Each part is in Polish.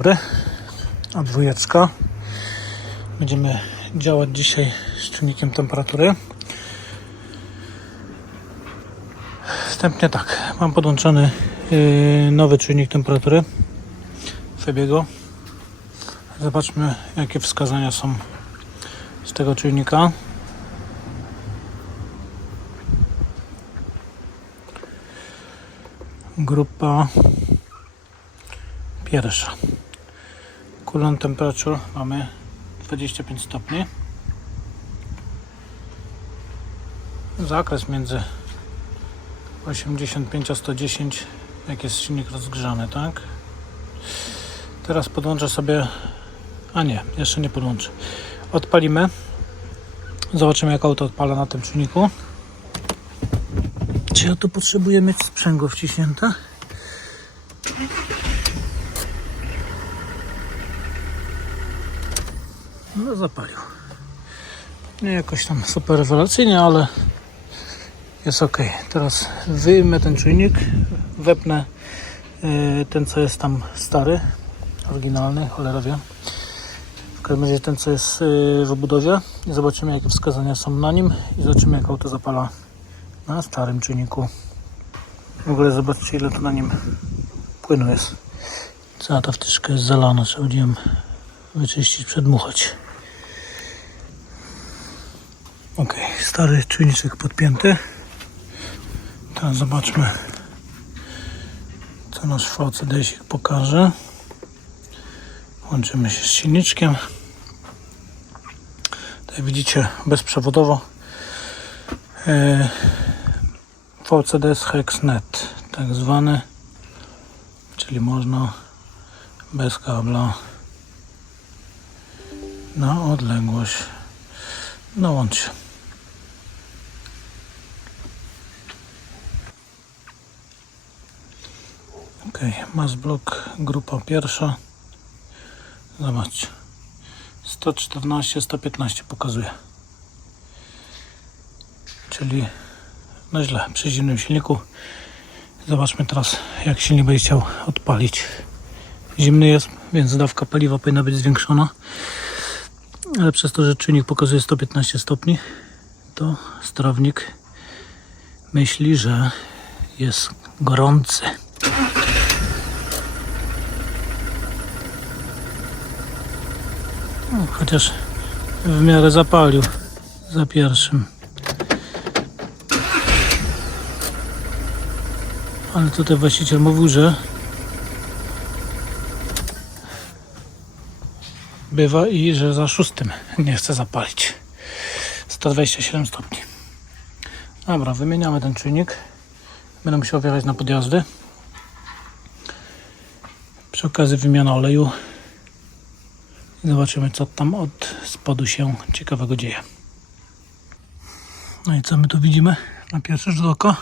dobry. A dwójeczka. Będziemy działać dzisiaj z czynnikiem temperatury. Wstępnie tak, mam podłączony yy, nowy czynnik temperatury Febiego. Zobaczmy jakie wskazania są z tego czujnika. Grupa pierwsza. Coolant temperature mamy 25 stopni. Zakres między 85 a 110 jak jest silnik rozgrzany, tak? Teraz podłączę sobie a nie, jeszcze nie podłączę. Odpalimy. Zobaczymy jak auto odpala na tym czujniku. Czy ja tu potrzebuję mieć sprzęgło wciśnięte? Zapalił. Nie jakoś tam super rewelacyjnie, ale jest ok. Teraz wyjmę ten czujnik, wepnę yy, ten co jest tam stary, oryginalny, cholera wie. W każdym razie ten co jest yy, w obudowie i zobaczymy jakie wskazania są na nim i zobaczymy jak auto zapala na starym czujniku. W ogóle zobaczcie ile tu na nim płynu jest. Cała ta wtyczka jest zalana, trzeba ją wyczyścić, przedmuchać. Ok, stary czujniczek podpięty. Teraz zobaczmy co nasz VCD pokaże. Łączymy się z silniczkiem. Tutaj widzicie bezprzewodowo e, VCD HexNet tak zwany czyli można bez kabla na odległość dołącz się. Ok, mass block grupa pierwsza. Zobaczcie 114, 115 pokazuje. Czyli no źle, przy zimnym silniku. Zobaczmy teraz jak silnik będzie chciał odpalić. Zimny jest, więc dawka paliwa powinna być zwiększona. Ale przez to, że czynnik pokazuje 115 stopni to sterownik myśli, że jest gorący Chociaż w miarę zapalił za pierwszym. Ale tutaj właściciel mówił, że bywa i że za szóstym nie chce zapalić. 127 stopni. Dobra, wymieniamy ten czujnik. Będę musiał wjechać na podjazdy. Przy okazji wymiana oleju zobaczymy co tam od spodu się ciekawego dzieje no i co my tu widzimy na pierwszy rzut oka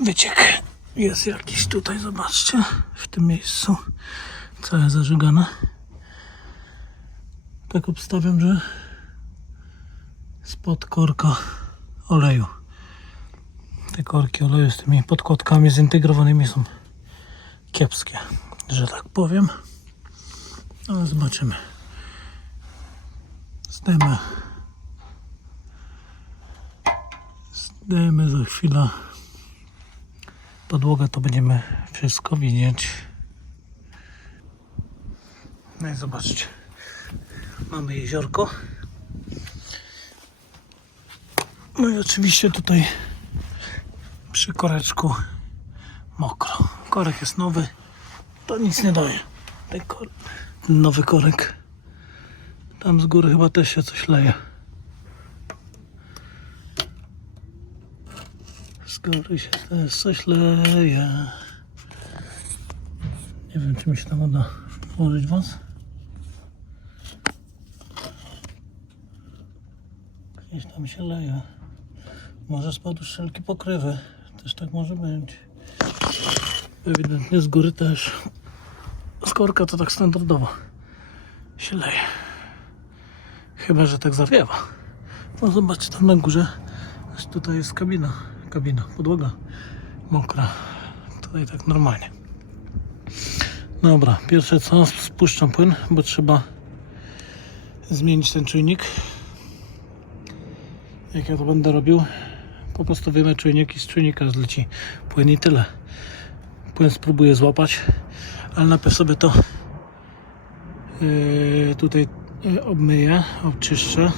wyciek jest jakiś tutaj, zobaczcie, w tym miejscu całe zażygane. Tak obstawiam, że spod korka oleju. Te korki oleju z tymi podkładkami zintegrowanymi są kiepskie, że tak powiem. Ale zobaczymy. Zdejmę. Zdejmę za chwilę podłogę, to będziemy wszystko widzieć. No i zobaczcie. Mamy jeziorko. No i oczywiście tutaj przy koreczku mokro. Korek jest nowy, to nic nie daje. Ten, ten nowy korek. Tam z góry chyba też się coś leje. Z góry się też coś leje. Nie wiem, czy mi się tam uda włożyć was. Gdzieś tam się leje. Może spadł wszelkie pokrywy. Też tak może być. Ewidentnie z góry też. Skorka to tak standardowo się leje. Chyba, że tak zawiewa. No zobaczcie tam na górze. Tutaj jest kabina. Kabina, podłoga mokra. Tutaj tak normalnie. Dobra, pierwsze co, spuszczam płyn, bo trzeba zmienić ten czujnik. Jak ja to będę robił, po prostu wyjmę czujnik i z czujnika zleci płyn i tyle. Płyn spróbuję złapać, ale najpierw sobie to yy, tutaj yy, obmyję, obczyszczę.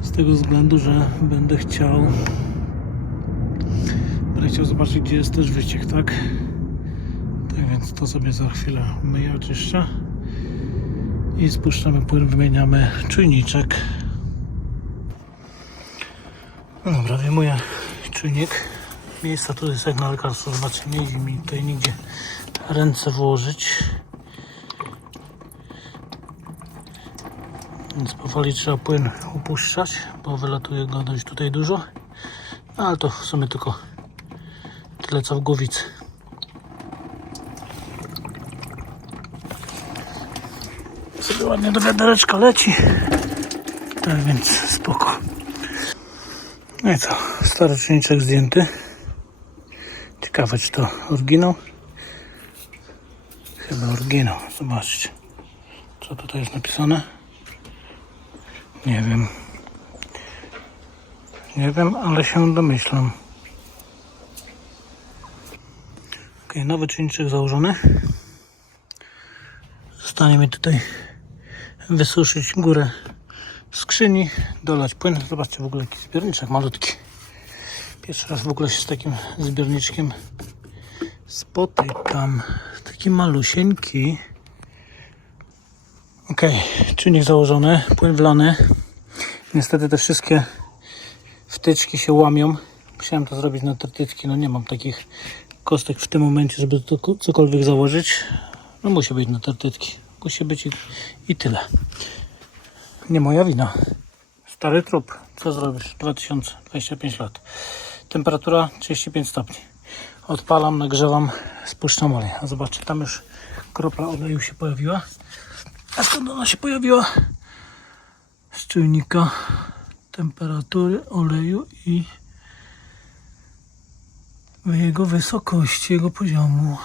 Z tego względu, że będę chciał będę chciał zobaczyć, gdzie jest też wyciek, tak? Tak więc to sobie za chwilę myję, oczyszczę i spuszczamy płyn, wymieniamy czujniczek. No dobra, wyjmuję czujnik. Miejsca tu jest jak na lekarstwo, zobaczcie, nie mi tutaj nigdzie ręce włożyć. Więc powoli trzeba płyn upuszczać, bo wylatuje go dość tutaj dużo. No, ale to w sumie tylko tyle co w głowicy. Sobie ładnie do wiadereczka leci. Tak więc spoko. No i co? Stary czynniczek zdjęty. Ciekawe czy to oryginał? Oryginał. Zobaczcie. Co tutaj jest napisane? Nie wiem. Nie wiem, ale się domyślam. Ok, nowy czynniczek założony. Zostanie mi tutaj wysuszyć górę skrzyni, dolać płyn. Zobaczcie w ogóle jaki zbiorniczek malutki. Pierwszy raz w ogóle się z takim zbiorniczkiem spotykam. Taki malusieńki. Ok, czynnik założony, płyn wlany. Niestety te wszystkie wtyczki się łamią. Musiałem to zrobić na tertytki, no nie mam takich kostek w tym momencie, żeby to ko- cokolwiek założyć. No musi być na tertytki. Musi być i, i tyle. Nie moja wina. Stary trup. Co zrobisz? 2025 lat. Temperatura 35 stopni. Odpalam, nagrzewam, spuszczam olej. A zobaczcie, tam już kropla oleju się pojawiła. A skąd ona się pojawiła? Z czujnika temperatury oleju i jego wysokości, jego poziomu.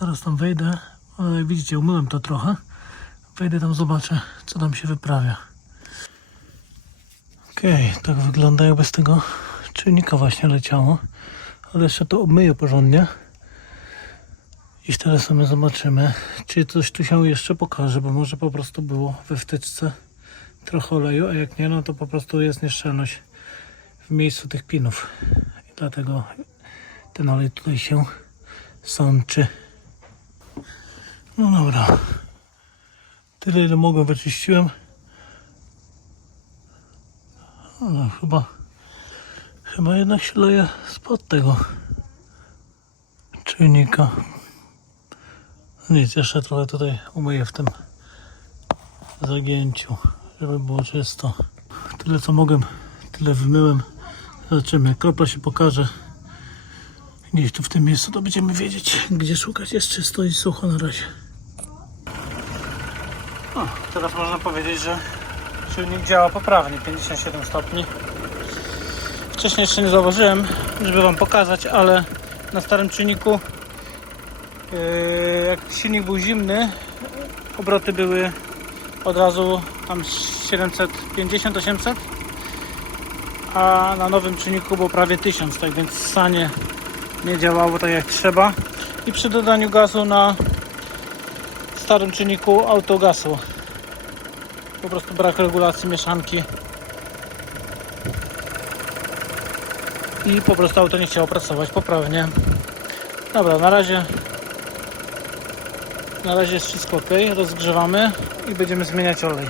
Zaraz tam wejdę, ale widzicie, umyłem to trochę. Wejdę tam, zobaczę, co tam się wyprawia. Okej, tak wygląda, jakby z tego czujnika właśnie leciało. Ale jeszcze to obmyję porządnie. I teraz sobie zobaczymy, czy coś tu się jeszcze pokaże, bo może po prostu było we wtyczce trochę oleju, a jak nie, no to po prostu jest nieszczelność w miejscu tych pinów. I dlatego ten olej tutaj się sączy. No dobra. Tyle ile mogłem wyczyściłem. No, chyba chyba jednak się leje spod tego czujnika. Nic, jeszcze trochę tutaj umyję w tym zagięciu, żeby było czysto. Tyle co mogłem, tyle wymyłem. Zobaczymy, kropla się pokaże gdzieś tu w tym miejscu, to będziemy wiedzieć, gdzie szukać. Jest czysto i sucho na razie. No, teraz można powiedzieć, że silnik działa poprawnie, 57 stopni. Wcześniej jeszcze nie zauważyłem, żeby Wam pokazać, ale na starym czynniku Yy, jak silnik był zimny, obroty były od razu tam 750-800, a na nowym czynniku było prawie 1000, tak więc sanie nie działało tak jak trzeba. I przy dodaniu gazu na starym czynniku autogasu po prostu brak regulacji mieszanki i po prostu auto nie chciało pracować poprawnie. Dobra, na razie na razie jest wszystko ok, rozgrzewamy i będziemy zmieniać olej.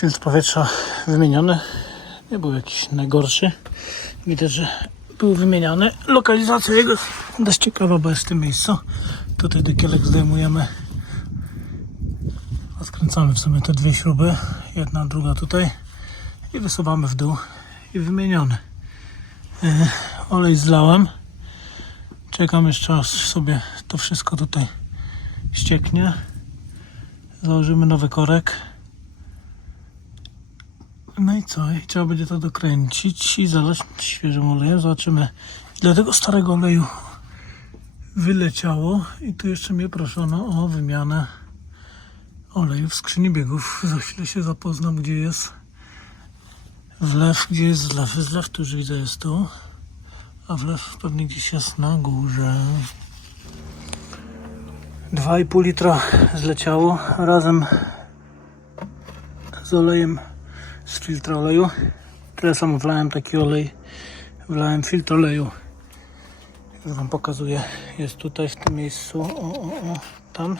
Filtr powietrza wymieniony, nie był jakiś najgorszy. Widać, że był wymieniany. Lokalizacja jego jest dość ciekawa, bo jest w tym miejscu. Tutaj dekielek zdejmujemy. Odkręcamy w sumie te dwie śruby, jedna, druga tutaj i wysuwamy w dół i wymieniony. Yy, olej zlałem. Czekam jeszcze aż sobie to wszystko tutaj ścieknie. Założymy nowy korek. No i co? I trzeba będzie to dokręcić i zalać świeżym olejem. Zobaczymy ile tego starego oleju wyleciało i tu jeszcze mnie proszono o wymianę oleju w skrzyni biegów. Za chwilę się zapoznam, gdzie jest wlew, gdzie jest zlew. Zlew tu już widzę jest tu, a wlew pewnie gdzieś jest na górze. 2,5 litra zleciało razem z olejem z filtra oleju. Tyle samo wlałem taki olej, wlałem filtr oleju. Już Wam pokazuję, jest tutaj w tym miejscu, o, o, o, tam.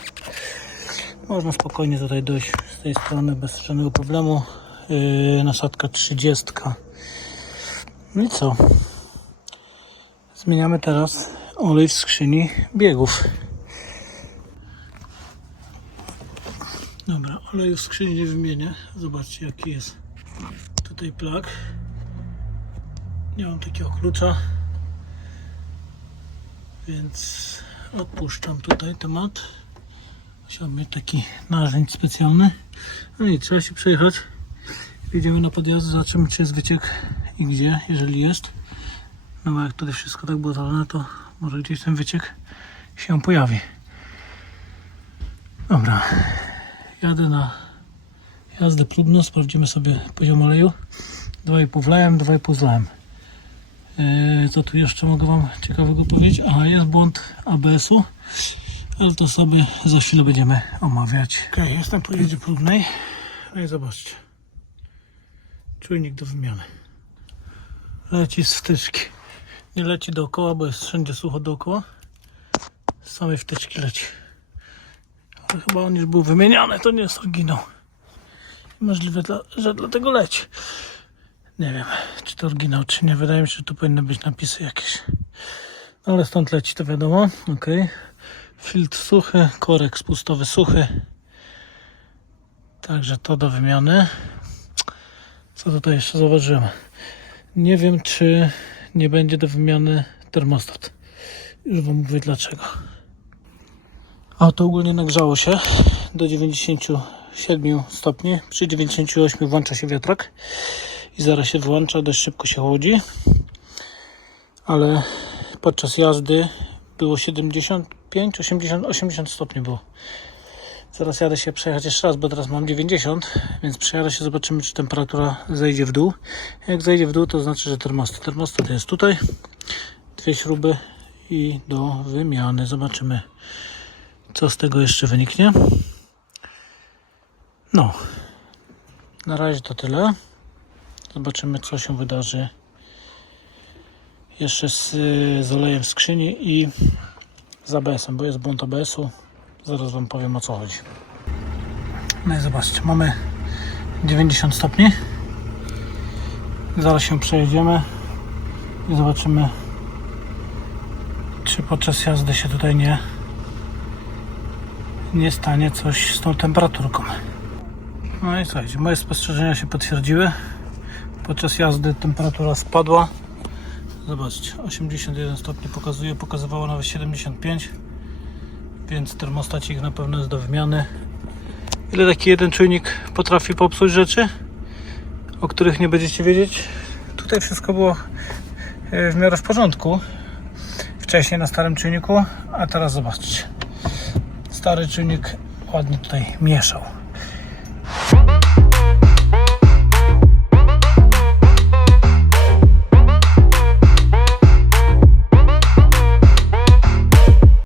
Można spokojnie tutaj dojść z tej strony bez żadnego problemu. Yy, nasadka 30. No i co? Zmieniamy teraz olej w skrzyni biegów. Dobra, oleju w skrzyni nie wymienię. Zobaczcie jaki jest tutaj plak. Nie mam takiego klucza. Więc odpuszczam tutaj temat. Musiałbym mieć taki narzędź specjalny. No i trzeba się przejechać. Jedziemy na podjazd, zobaczymy czy jest wyciek i gdzie, jeżeli jest. No bo jak tutaj wszystko tak było zalane, to może gdzieś ten wyciek się pojawi. Dobra, jadę na jazdę próbną, sprawdzimy sobie poziom oleju. 2,5 wlałem, 2,5 zlałem. Eee, Co tu jeszcze mogę Wam ciekawego powiedzieć? Aha, jest błąd ABS-u, ale to sobie za chwilę będziemy omawiać. Ok, jestem po jeździe próbnej. No i zobaczcie. Czujnik do wymiany. Leci z wtyczki. Nie leci dookoła, bo jest wszędzie sucho dookoła. Z samej wtyczki leci. Ale chyba on już był wymieniany, to nie jest oryginał. Możliwe, że dlatego leci. Nie wiem, czy to oryginał, czy nie. Wydaje mi się, że tu powinny być napisy jakieś. No, Ale stąd leci, to wiadomo. Ok. Filtr suchy, korek spustowy suchy. Także to do wymiany. Co tutaj jeszcze zauważyłem? Nie wiem, czy nie będzie do wymiany termostat. Już Wam mówię dlaczego. Auto ogólnie nagrzało się do 97 stopni. Przy 98 włącza się wiatrak i zaraz się wyłącza, dość szybko się chłodzi. Ale podczas jazdy było 75, 80, 80 stopni było. Zaraz jadę się przejechać jeszcze raz, bo teraz mam 90, więc przejadę się, zobaczymy czy temperatura zejdzie w dół. Jak zejdzie w dół, to znaczy, że termostat. Termostat jest tutaj. Dwie śruby i do wymiany. Zobaczymy co z tego jeszcze wyniknie. No, na razie to tyle. Zobaczymy, co się wydarzy jeszcze z, z olejem w skrzyni i z ABS-em, bo jest błąd ABS-u. Zaraz Wam powiem o co chodzi. No i zobaczcie, mamy 90 stopni. Zaraz się przejedziemy i zobaczymy, czy podczas jazdy się tutaj nie nie stanie coś z tą temperaturką. No i słuchajcie, moje spostrzeżenia się potwierdziły. Podczas jazdy temperatura spadła. Zobaczcie, 81 stopni pokazuje, pokazywało nawet 75. Więc termostacik na pewno jest do wymiany. Ile taki jeden czujnik potrafi popsuć rzeczy, o których nie będziecie wiedzieć? Tutaj wszystko było e, w miarę w porządku. Wcześniej na starym czujniku, a teraz zobaczcie stary czujnik ładnie tutaj mieszał.